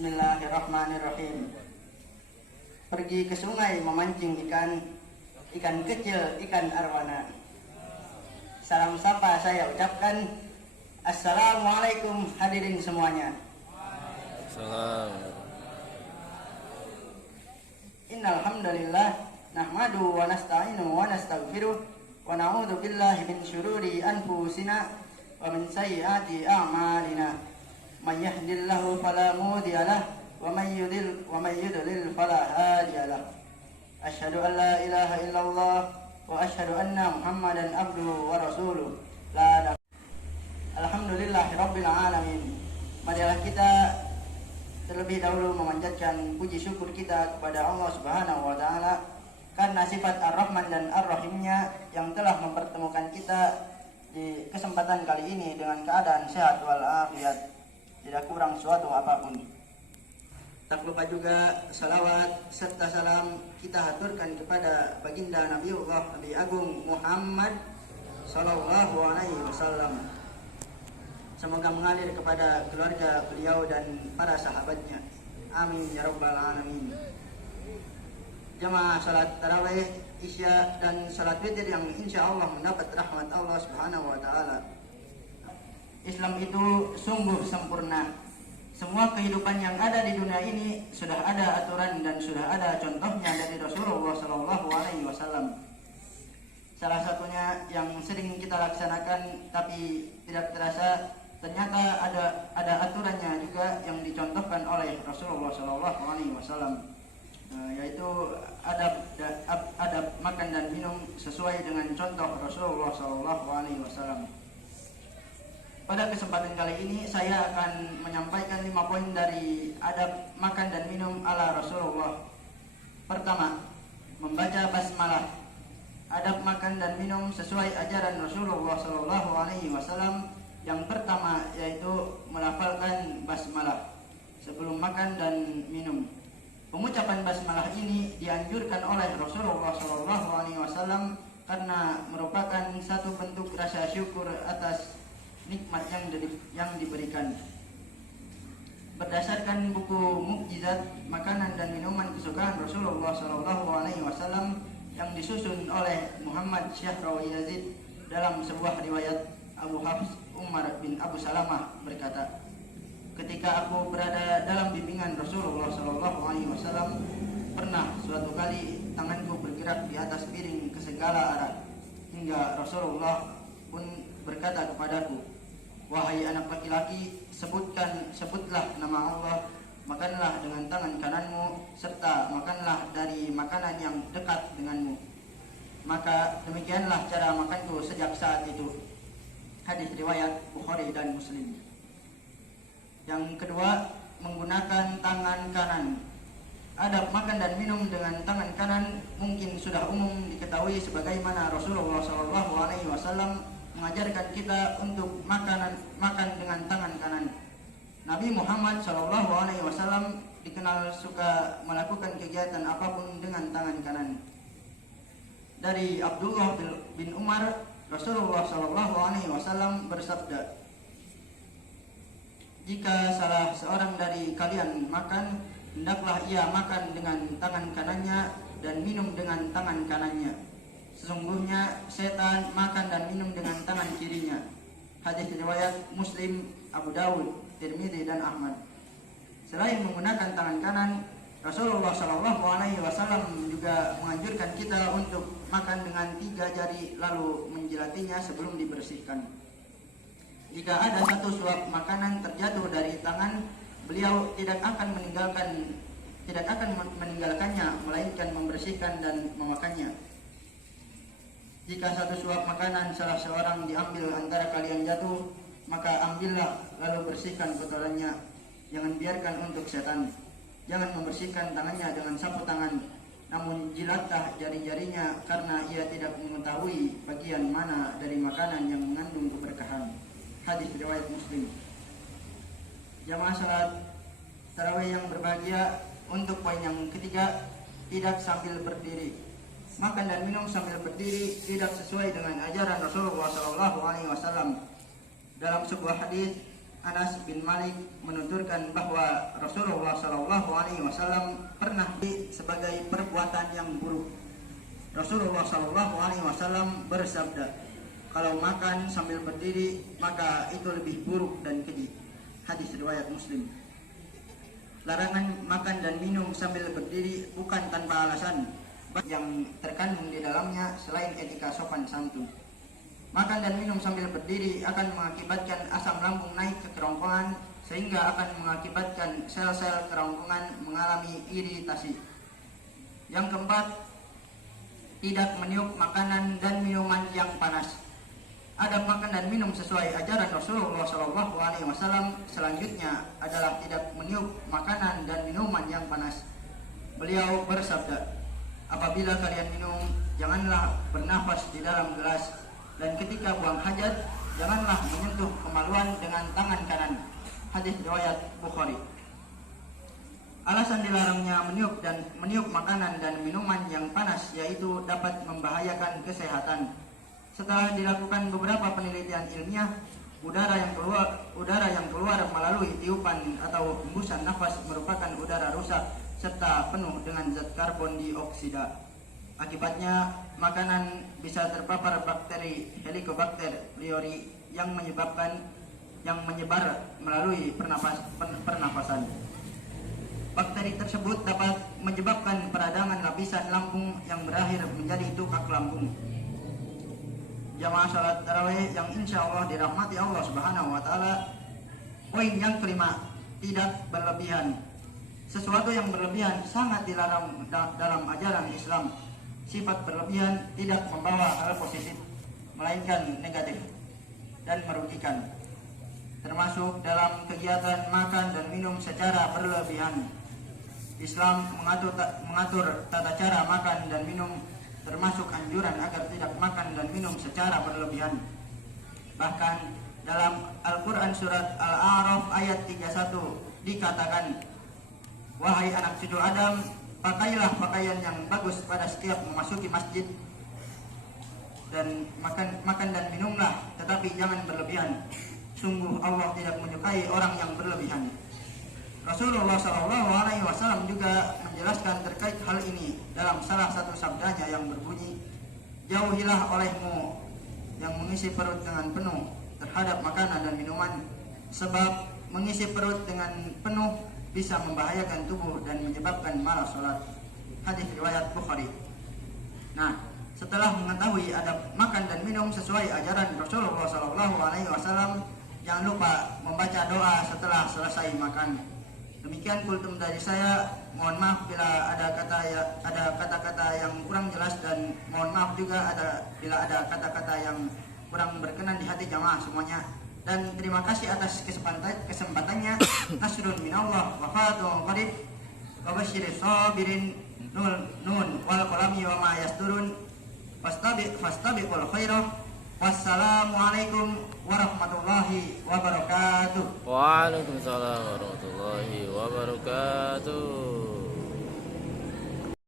Bismillahirrahmanirrahim. Pergi ke sungai memancing ikan kecil, ikan arwana. Salam sapa saya ucapkan. Assalamualaikum hadirin semuanya. Salam. Innal hamdalillah nahmadu wa nasta'inu wa nastaghfiruh wa na'udzu billahi min syururi anfusina wa min sayyiati a'malina. Man yahdihillahu fala mudhiya lahu wa man yudlil fala hadiya lahu. Asyhadu an la ilaha illallah wa asyhadu anna Muhammadan abduhu wa rasuluh. Alhamdulillahirabbil alamin. Marilah kita terlebih dahulu memanjatkan puji syukur kita kepada Allah Subhanahu wa taala karena sifat Ar-Rahman dan Ar-Rahimnya yang telah mempertemukan kita di kesempatan kali ini dengan keadaan sehat walafiat, tidak kurang suatu apapun. Tak lupa juga salawat serta salam kita haturkan kepada baginda Nabiullah Nabi Agung Muhammad sallallahu alaihi wasallam. Semoga mengalir kepada keluarga beliau dan para sahabatnya. Amin ya rabbal alamin. Jamaah salat tarawih, isya dan salat witir yang insya Allah mendapat rahmat Allah Subhanahu wa taala. Islam itu sungguh sempurna. Semua kehidupan yang ada di dunia ini sudah ada aturan dan sudah ada contohnya dari Rasulullah Sallallahu Alaihi Wasallam. Salah satunya yang sering kita laksanakan tapi tidak terasa, ternyata ada aturannya juga yang dicontohkan oleh Rasulullah Sallallahu Alaihi Wasallam, yaitu adab makan dan minum sesuai dengan contoh Rasulullah Sallallahu Alaihi Wasallam. Pada kesempatan kali ini saya akan menyampaikan 5 poin dari adab makan dan minum ala Rasulullah. Pertama, membaca basmalah. Adab makan dan minum sesuai ajaran Rasulullah Sallallahu Alaihi Wasallam. Yang pertama yaitu melafalkan basmalah sebelum makan dan minum. Pengucapan basmalah ini dianjurkan oleh Rasulullah Sallallahu Alaihi Wasallam karena merupakan satu bentuk rasa syukur atas nikmat yang diberikan. Berdasarkan buku Mukjizat Makanan dan Minuman Kesukaan Rasulullah Sallallahu Alaihi Wasallam yang disusun oleh Muhammad Syahrawi Yazid, dalam sebuah riwayat Abu Hafs Umar bin Abu Salamah berkata, ketika aku berada dalam bimbingan Rasulullah Sallallahu Alaihi Wasallam, pernah suatu kali tanganku bergerak di atas piring ke segala arah hingga Rasulullah pun berkata kepadaku, wahai anak laki-laki, sebutlah nama Allah, makanlah dengan tangan kananmu, serta makanlah dari makanan yang dekat denganmu. Maka demikianlah cara makanku sejak saat itu. Hadis riwayat Bukhari dan Muslim. Yang kedua, menggunakan tangan kanan. Adab makan dan minum dengan tangan kanan mungkin sudah umum diketahui, sebagaimana Rasulullah Shallallahu Alaihi Wasallam mengajarkan kita untuk makan dengan tangan kanan. Nabi Muhammad Shallallahu Alaihi Wasallam dikenal suka melakukan kegiatan apapun dengan tangan kanan. Dari Abdullah bin Umar, Rasulullah Shallallahu Alaihi Wasallam bersabda, jika salah seorang dari kalian makan, hendaklah ia makan dengan tangan kanannya dan minum dengan tangan kanannya. Sesungguhnya setan makan dan minum dengan tangan kirinya. Hadis riwayat Muslim, Abu Dawud, Tirmidzi dan Ahmad. Selain menggunakan tangan kanan, Rasulullah Shallallahu Alaihi Wasallam juga menganjurkan kita untuk makan dengan 3 jari lalu menjilatinya sebelum dibersihkan. Jika ada satu suap makanan terjatuh dari tangan, beliau tidak akan meninggalkannya, melainkan membersihkan dan memakannya. Jika satu suap makanan salah seorang diambil antara kalian jatuh, maka ambillah lalu bersihkan kotorannya. Jangan biarkan untuk setan. Jangan membersihkan tangannya dengan sapu tangan, namun jilatlah jari-jarinya, karena ia tidak mengetahui bagian mana dari makanan yang mengandung keberkahan. Hadis riwayat Muslim. Jamaah salat tarawih yang berbahagia, untuk poin yang ketiga, tidak sambil berdiri. Makan dan minum sambil berdiri tidak sesuai dengan ajaran Rasulullah Shallallahu Alaihi Wasallam. Dalam sebuah hadis, Anas bin Malik menuturkan bahwa Rasulullah SAW pernah sebagai perbuatan yang buruk. Rasulullah SAW bersabda, kalau makan sambil berdiri maka itu lebih buruk dan keji. Hadis riwayat Muslim. Larangan makan dan minum sambil berdiri bukan tanpa alasan yang terkandung di dalamnya selain etika sopan santun. Makan dan minum sambil berdiri akan mengakibatkan asam lambung naik ke kerongkongan sehingga akan mengakibatkan sel-sel kerongkongan mengalami iritasi. Yang keempat, tidak meniup makanan dan minuman yang panas. Adab makan dan minum sesuai ajaran Rasulullah SAW selanjutnya adalah tidak meniup makanan dan minuman yang panas. Beliau bersabda, apabila kalian minum, janganlah bernafas di dalam gelas, dan ketika buang hajat, janganlah menyentuh kemaluan dengan tangan kanan. Hadis riwayat Bukhari. Alasan dilarangnya meniup makanan dan minuman yang panas yaitu dapat membahayakan kesehatan. Setelah dilakukan beberapa penelitian ilmiah, udara yang keluar melalui tiupan atau hembusan nafas merupakan udara rusak serta penuh dengan zat karbon dioksida. Akibatnya, makanan bisa terpapar bakteri Helicobacter pylori yang menyebar melalui pernapasan. Bakteri tersebut dapat menyebabkan peradangan lapisan lambung yang berakhir menjadi tukak lambung. Jamaah salat tarawih yang insya Allah dirahmati Allah Subhanahu wa Ta'ala. Poin yang kelima, tidak berlebihan. Sesuatu yang berlebihan sangat dilarang dalam ajaran Islam. Sifat berlebihan tidak membawa hal positif, melainkan negatif dan merugikan, termasuk dalam kegiatan makan dan minum secara berlebihan. Islam mengatur tata cara makan dan minum, termasuk anjuran agar tidak makan dan minum secara berlebihan. Bahkan dalam Al-Quran surat Al-A'raf ayat 31 dikatakan, wahai anak cucu Adam, pakailah pakaian yang bagus pada setiap memasuki masjid, dan makan dan minumlah, tetapi jangan berlebihan. Sungguh Allah tidak menyukai orang yang berlebihan. Rasulullah SAW juga menjelaskan terkait hal ini dalam salah satu sabdanya yang berbunyi, jauhilah olehmu yang mengisi perut dengan penuh terhadap makanan dan minuman, sebab mengisi perut dengan penuh bisa membahayakan tubuh dan menyebabkan malas sholat. Hadis riwayat Bukhari. Nah, setelah mengetahui adab makan dan minum sesuai ajaran Rasulullah SAW, jangan lupa membaca doa setelah selesai makan. Demikian kultum dari saya. Mohon maaf bila ada kata-kata yang kurang jelas, dan mohon maaf juga bila ada kata-kata yang kurang berkenan di hati jamaah semuanya. Dan terima kasih atas kesempatannya. Nasrun minallah wa fatun qarib wa basyiris sabirin nun wal qalami wa ma yasturun fastabiqul khairah. Wassalamualaikum warahmatullahi wabarakatuh. Waalaikumsalam warahmatullahi wabarakatuh.